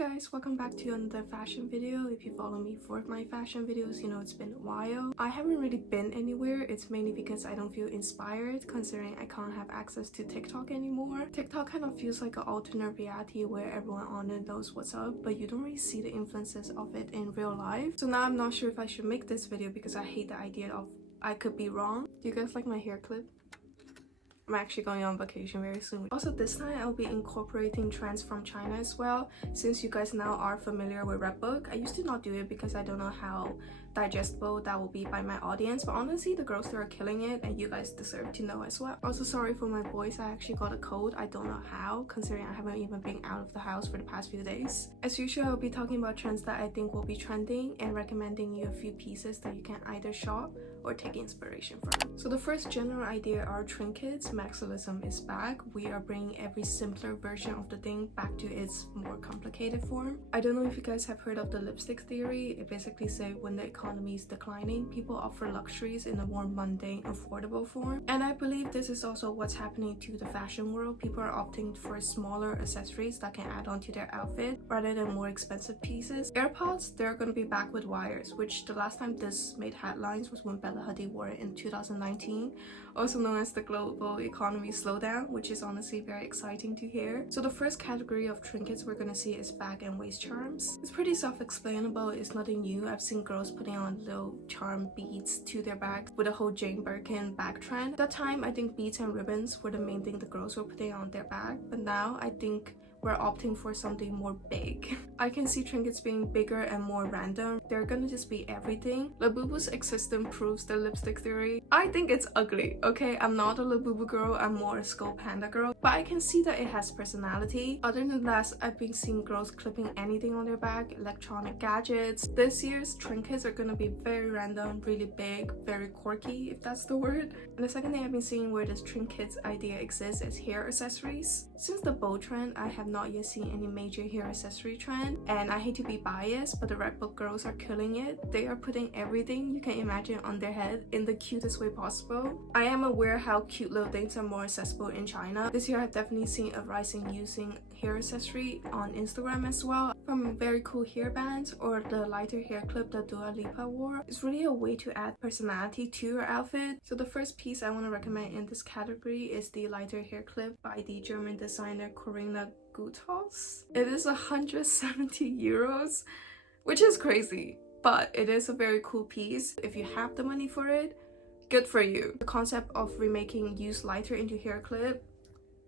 guys, welcome back to another fashion video. If you follow me for my fashion videos, you know it's been a while. I haven't really been anywhere. It's mainly because I don't feel inspired, considering I can't have access to TikTok anymore. TikTok kind of feels like an alternate reality where everyone on it knows what's up, but you don't really see the influences of it in real life. So now I'm not sure if I should make this video because I hate the idea of I could be wrong. Do you guys like my hair clip? I'm actually going on vacation very soon. Also, this time I'll be incorporating trends from China as well. Since you guys now are familiar with Redbook, I used to not do it because I don't know how digestible that will be by my audience, but honestly the girls there are killing it and you guys deserve to know as well. Also, sorry for my voice, I actually got a cold. I don't know how, considering I haven't even been out of the house for the past few days. As usual, I'll be talking about trends that I think will be trending and recommending you a few pieces that you can either shop or take inspiration from. So the first general idea are trinkets. Maximalism is back. We are bringing every simpler version of the thing back to its more complicated form. I don't know if you guys have heard of the lipstick theory. It basically says when the economy is declining, people offer luxuries in a more mundane, affordable form. And I believe this is also what's happening to the fashion world. People are opting for smaller accessories that can add on to their outfit rather than more expensive pieces. AirPods, they're going to be back with wires, which the last time this made headlines was when Bella Hadid wore it in 2019, also known as the global economy slowdown, which is honestly very exciting to hear. So the first category of trinkets we're gonna see is bag and waist charms. It's pretty self-explainable, it's nothing new. I've seen girls putting on little charm beads to their bags with a whole Jane Birkin bag trend. At that time, I think beads and ribbons were the main thing the girls were putting on their bag, but now I think we're opting for something more big. I can see trinkets being bigger and more random. They're gonna just be everything. Labubu's existence proves the lipstick theory. I think it's ugly, okay? I'm not a Labubu girl, I'm more a Skull Panda girl, but I can see that it has personality. Other than that, I've been seeing girls clipping anything on their bag, electronic gadgets. This year's trinkets are gonna be very random, really big, very quirky, if that's the word. And the second thing I've been seeing where this trinkets idea exists is hair accessories. Since the bow trend, I have not yet seen any major hair accessory trend, and I hate to be biased, but the Redbook girls are killing it. They are putting everything you can imagine on their head in the cutest way possible. I am aware how cute little things are more accessible in China. This year I've definitely seen a rise in using hair accessory on Instagram as well, from very cool hair bands or the lighter hair clip that Dua Lipa wore. It's really a way to add personality to your outfit. So the first piece I want to recommend in this category is the lighter hair clip by the German designer Corinna Guthaus. It is 170 euros, which is crazy, but it is a very cool piece. If you have the money for it, good for you. The concept of remaking used lighter into hair clip,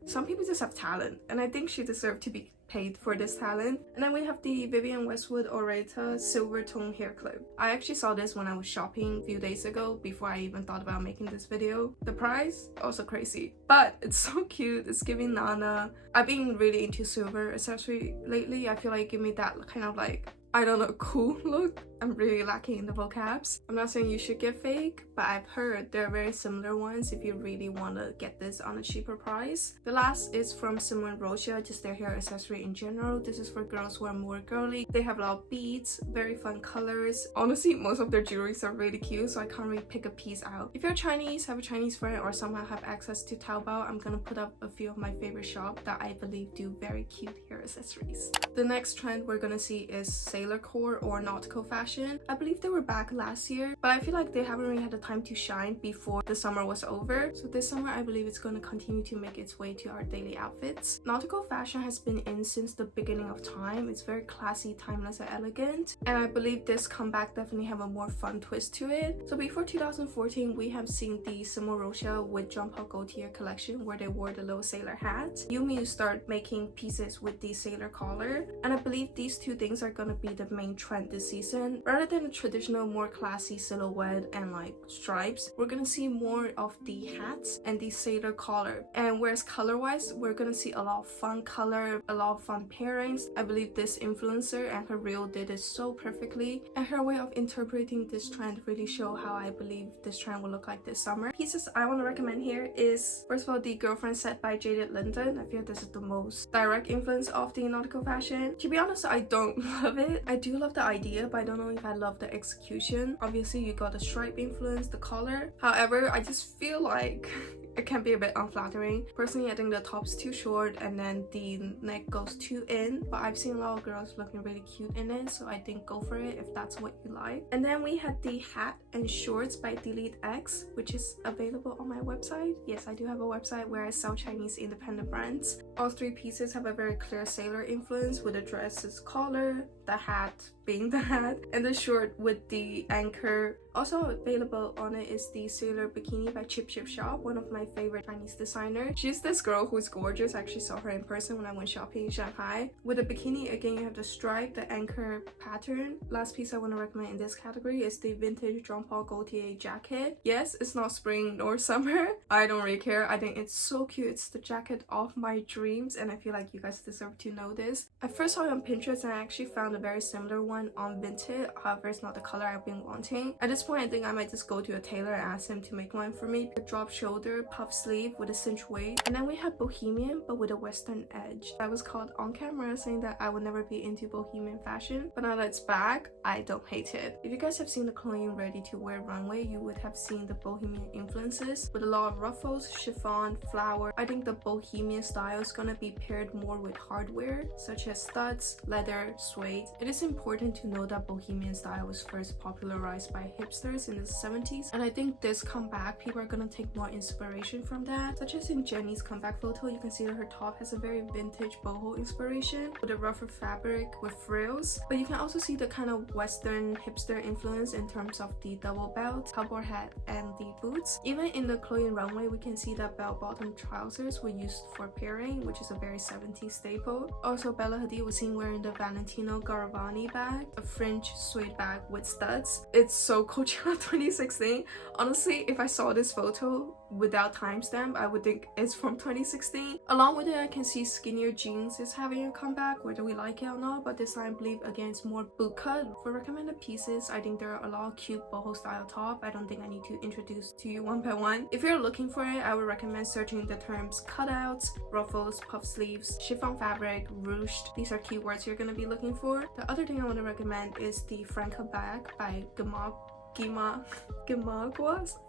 some people just have talent, and I think she deserved to be paid for this talent. And then we have the Vivienne Westwood Oretta silver tone hair clip. I actually saw this when I was shopping a few days ago before I even thought about making this video. The price, also crazy, but it's so cute. It's giving Nana. I've been really into silver accessory lately. I feel like give me that kind of like, I don't know, cool look. I'm really lacking in the vocabs. I'm not saying you should get fake, but I've heard there are very similar ones if you really want to get this on a cheaper price. The last is from Simone Rocha, just their hair accessory in general. This is for girls who are more girly. They have a lot of beads, very fun colors. Honestly, most of their jewelries are really cute, so I can't really pick a piece out. If you're Chinese, have a Chinese friend, or somehow have access to Taobao, I'm gonna put up a few of my favorite shops that I believe do very cute hair accessories. The next trend we're gonna see is sailor core or nautical fashion. I believe they were back last year, but I feel like they haven't really had the time to shine before the summer was over. So this summer, I believe it's going to continue to make its way to our daily outfits. Nautical fashion has been in since the beginning of time. It's very classy, timeless, and elegant. And I believe this comeback definitely have a more fun twist to it. So before 2014, we have seen the Simone Rocha with Jean-Paul Gaultier collection where they wore the little sailor hat. Miu start making pieces with the sailor collar. And I believe these two things are going to be the main trend this season. Rather than a traditional, more classy silhouette and like stripes, we're gonna see more of the hats and the sailor collar. And whereas color-wise, we're gonna see a lot of fun color, a lot of fun pairings. I believe this influencer and her reel did it so perfectly, and her way of interpreting this trend really show how I believe this trend will look like this summer. Pieces I want to recommend here is, first of all, the Girlfriend set by Jaded Linden. I feel this is the most direct influence of the nautical fashion. To be honest, I don't love it. I do love the idea, but I don't know if I love the execution. Obviously, you got the stripe influence, the collar. However, I just feel like it can be a bit unflattering. Personally, I think the top's too short and then the neck goes too in, but I've seen a lot of girls looking really cute in it, so I think go for it if that's what you like. And then we had the hat and shorts by Delete X, which is available on my website. Yes, I do have a website where I sell Chinese independent brands. All three pieces have a very clear sailor influence, with the dress's collar, the hat being the hat, and the short with the anchor. Also available on it is the sailor bikini by Chip Chip Shop, one of my favorite Chinese designers. She's this girl who's gorgeous. I actually saw her in person when I went shopping in Shanghai. With the bikini, again, you have the stripe, the anchor pattern. Last piece I want to recommend in this category is the vintage Jean Paul Gaultier jacket. Yes, it's not spring nor summer. I don't really care. I think it's so cute. It's the jacket of my dreams, and I feel like you guys deserve to know this. I first saw it on Pinterest and I actually found a very similar one on Vinted. However, it's not the color I've been wanting. At this point, I think I might just go to a tailor and ask him to make one for me. A drop shoulder, puff sleeve with a cinch waist. And then we have Bohemian, but with a western edge. I was caught on camera saying that I would never be into Bohemian fashion, but now that it's back, I don't hate it. If you guys have seen the Korean ready-to-wear runway, you would have seen the Bohemian influences with a lot of ruffles, chiffon, flower. I think the Bohemian style is gonna be paired more with hardware, such as studs, leather, suede. It is important to know that Bohemian style was first popularized by hipsters in the 70s, and I think this comeback, people are gonna take more inspiration from that. Such as in Jennie's comeback photo, you can see that her top has a very vintage boho inspiration with a rougher fabric with frills, but you can also see the kind of western hipster influence in terms of the double belt, cowboy hat, and the boots. Even in the Korean runway, we can see that bell-bottom trousers were used for pairing, which is a very 70s staple. Also, Bella Hadid was seen wearing the Valentino Garavani bag, a French suede bag with studs. It's so Coachella 2016. Honestly, if I saw this photo without timestamp, I would think it's from 2016. Along with it, I can see skinnier jeans is having a comeback, whether we like it or not, but this time I believe again it's more boot cut. For recommended pieces, I think there are a lot of cute boho style top. I don't think I need to introduce to you one by one. If you're looking for it, I would recommend searching the terms cutouts, ruffles, puff sleeves, chiffon fabric, ruched. These are keywords you're gonna be looking for. The other thing I want to recommend is the Franca bag by Gimagwas.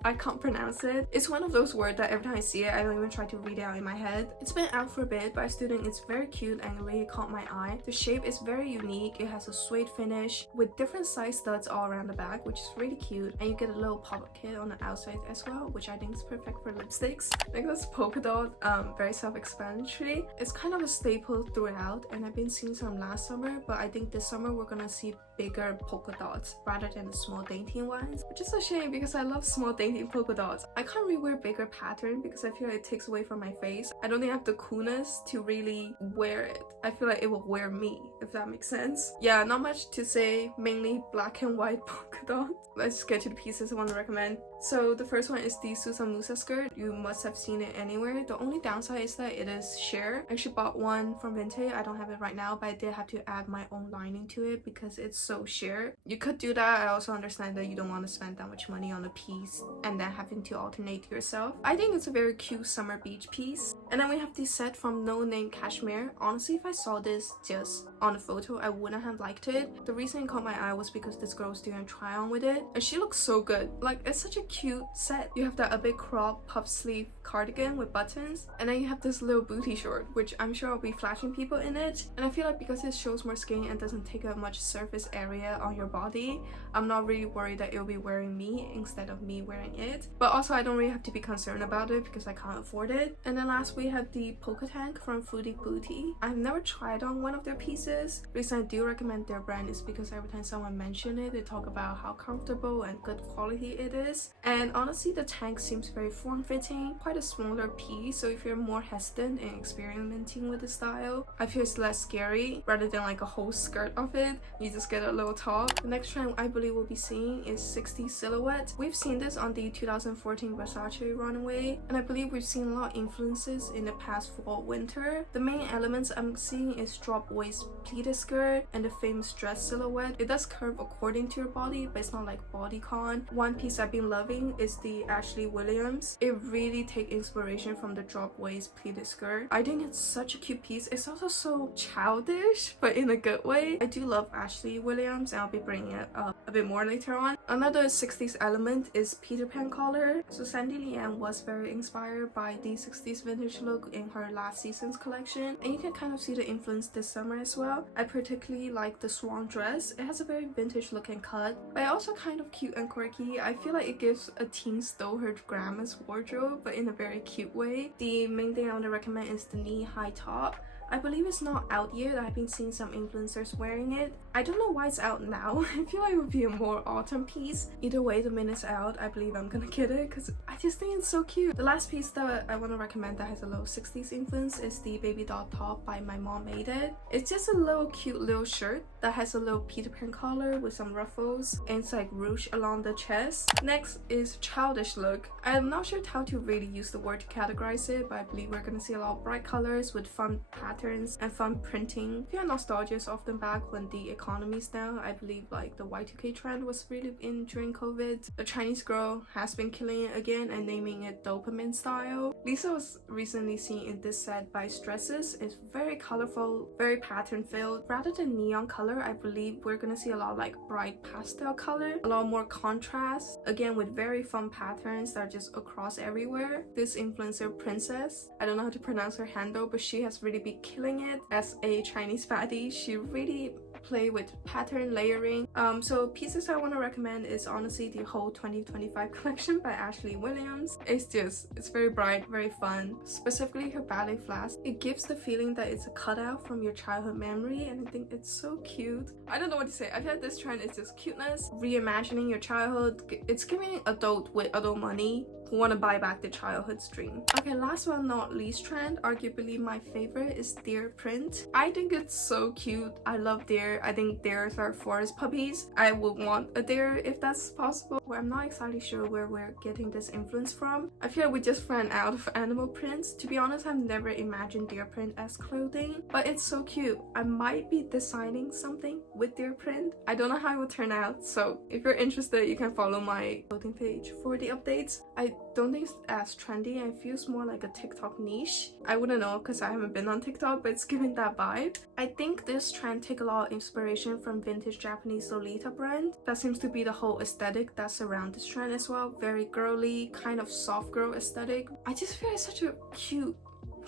I can't pronounce it. It's one of those words that every time I see it, I don't even try to read it out in my head. It's been out for a bit, but I still think it's very cute and it really caught my eye. The shape is very unique. It has a suede finish with different size studs all around the back, which is really cute. And you get a little pop-up kit on the outside as well, which I think is perfect for lipsticks. I think that's polka dot, very self-explanatory. It's kind of a staple throughout, and I've been seeing some last summer, but I think this summer we're gonna see bigger polka dots rather than the small dainty ones, which is a shame because I love small dainty polka dots. I can't really wear bigger pattern because I feel like it takes away from my face. I don't think I have the coolness to really wear it. I feel like it will wear me, if that makes sense. Yeah, not much to say, mainly black and white polka dots. Let's get to the pieces I want to recommend. So the first one is the Susan Musa skirt. You must have seen it anywhere. The only downside is that it is sheer. I actually bought one from Vinted. I don't have it right now, but I did have to add my own lining to it because it's so sheer. You could do that. I also understand that you don't want to spend that much money on a piece and then having to alternate yourself. I think it's a very cute summer beach piece. And then we have the set from No Name Cashmere. Honestly, if I saw this just on a photo, I wouldn't have liked it. The reason it caught my eye was because this girl was doing a try on with it and she looks so good. Like, it's such a cute set. You have that a big crop puff sleeve cardigan with buttons, and then you have this little booty short, which I'm sure will be flashing people in it. And I feel like because it shows more skin and doesn't take up much surface area on your body, I'm not really worried that it'll be wearing me instead of me wearing it. But also I don't really have to be concerned about it because I can't afford it. And then last we have the polka tank from Foodie Booty. I've never tried on one of their pieces. The reason I do recommend their brand is because every time someone mentions it, they talk about how comfortable and good quality it is. And honestly, the tank seems very form-fitting, quite a smaller piece, so if you're more hesitant in experimenting with the style, I feel it's less scary. Rather than like a whole skirt of it, you just get a little top. The next trend I believe we'll be seeing is 60s silhouette. We've seen this on the 2014 Versace runway, and I believe we've seen a lot of influences used in the past fall winter. The main elements I'm seeing is drop waist pleated skirt and the famous dress silhouette. It does curve according to your body, but it's not like bodycon. One piece I've been loving is the Ashley Williams. It really takes inspiration from the drop waist pleated skirt. I think it's such a cute piece. It's also so childish, but in a good way. I do love Ashley Williams and I'll be bringing it up a bit more later on. Another 60s element is Peter Pan collar. So Sandy Leanne was very inspired by the 60s vintage look in her last season's collection, and you can kind of see the influence this summer as well. I particularly like the swan dress. It has a very vintage look and cut, but also kind of cute and quirky. I feel like it gives a teen stole her grandma's wardrobe, but in a very cute way. The main thing I want to recommend is the knee-high top. I believe it's not out yet. I've been seeing some influencers wearing it. I don't know why it's out now. I feel like it would be a more autumn piece. Either way, the minute it's out, I believe I'm gonna get it because I just think it's so cute. The last piece that I want to recommend that has a little 60s influence is the baby doll top by My Mom Made It. It's just a little cute little shirt that has a little Peter Pan collar with some ruffles and it's like ruche along the chest. Next is childish look. I'm not sure how to really use the word to categorize it, but I believe we're gonna see a lot of bright colors with fun patterns and fun printing. If you're nostalgic of them back when the economy's down, I believe like the Y2K trend was really in during COVID. A Chinese girl has been killing it again and naming it dopamine style. Lisa was recently seen in this set by Stresses. It's very colorful, very pattern filled. Rather than neon color, I believe we're gonna see a lot of like bright pastel color, a lot more contrast, again with very fun patterns that are just across everywhere. This influencer Princess, I don't know how to pronounce her handle, but she has really been killing it as a Chinese fatty. She really play with pattern layering. So pieces I want to recommend is honestly the whole 2025 collection by Ashley Williams. It's very bright, very fun. Specifically her ballet flask. It gives the feeling that it's a cutout from your childhood memory, and I think it's so cute. I don't know what to say. I feel like this trend is just cuteness, reimagining your childhood. It's giving adult with adult money who want to buy back the childhood's dream. Okay, last but not least trend, arguably my favorite, is deer print. I think it's so cute. I love deer. I think deers are forest puppies. I would want a deer if that's possible. Well, I'm not exactly sure where we're getting this influence from. I feel like we just ran out of animal prints. To be honest, I've never imagined deer print as clothing, but it's so cute. I might be designing something with deer print. I don't know how it will turn out, so if you're interested, you can follow my clothing page for the updates. I don't think it's as trendy. It feels more like a TikTok niche. I wouldn't know because I haven't been on TikTok, but it's giving that vibe. I think this trend take a lot of inspiration from vintage Japanese Lolita brand. That seems to be the whole aesthetic that's around this trend as well. Very girly, kind of soft girl aesthetic. I just feel it's such a cute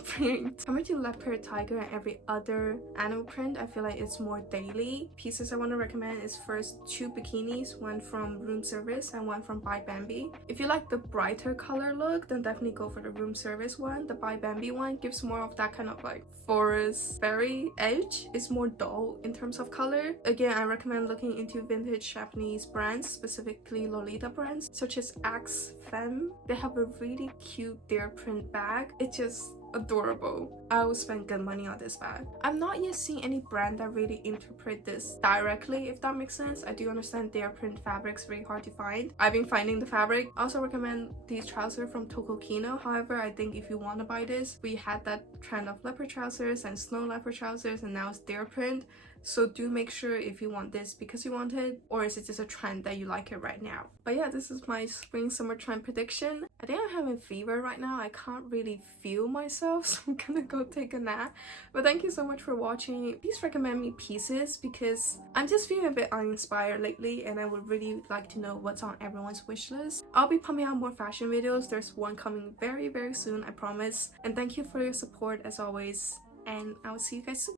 print. Compared to leopard, tiger, and every other animal print, I feel like it's more daily. Pieces I want to recommend is first two bikinis, one from Room Service and one from By Bambi. If you like the brighter color look, then definitely go for the Room Service one. The By Bambi one gives more of that kind of like forest berry edge. It's more dull in terms of color. Again, I recommend looking into vintage Japanese brands, specifically Lolita brands such as Axe Femme. They have a really cute deer print bag. It's just adorable. I will spend good money on this bag. I'm not yet seeing any brand that really interpret this directly, if that makes sense. I do understand their print fabric's really hard to find. I've been finding the fabric. I also recommend these trousers from Tokokino. However, I think if you want to buy this, we had that trend of leopard trousers and snow leopard trousers, and now it's their print. So do make sure if you want this because you want it, or is it just a trend that you like it right now. But yeah, this is my spring summer trend prediction. I think I'm having fever right now. I can't really feel myself, so I'm gonna go take a nap. But thank you so much for watching. Please recommend me pieces because I'm just feeling a bit uninspired lately, and I would really like to know what's on everyone's wish list. I'll be pumping out more fashion videos. There's one coming very soon, I promise. And thank you for your support as always, and I'll see you guys soon.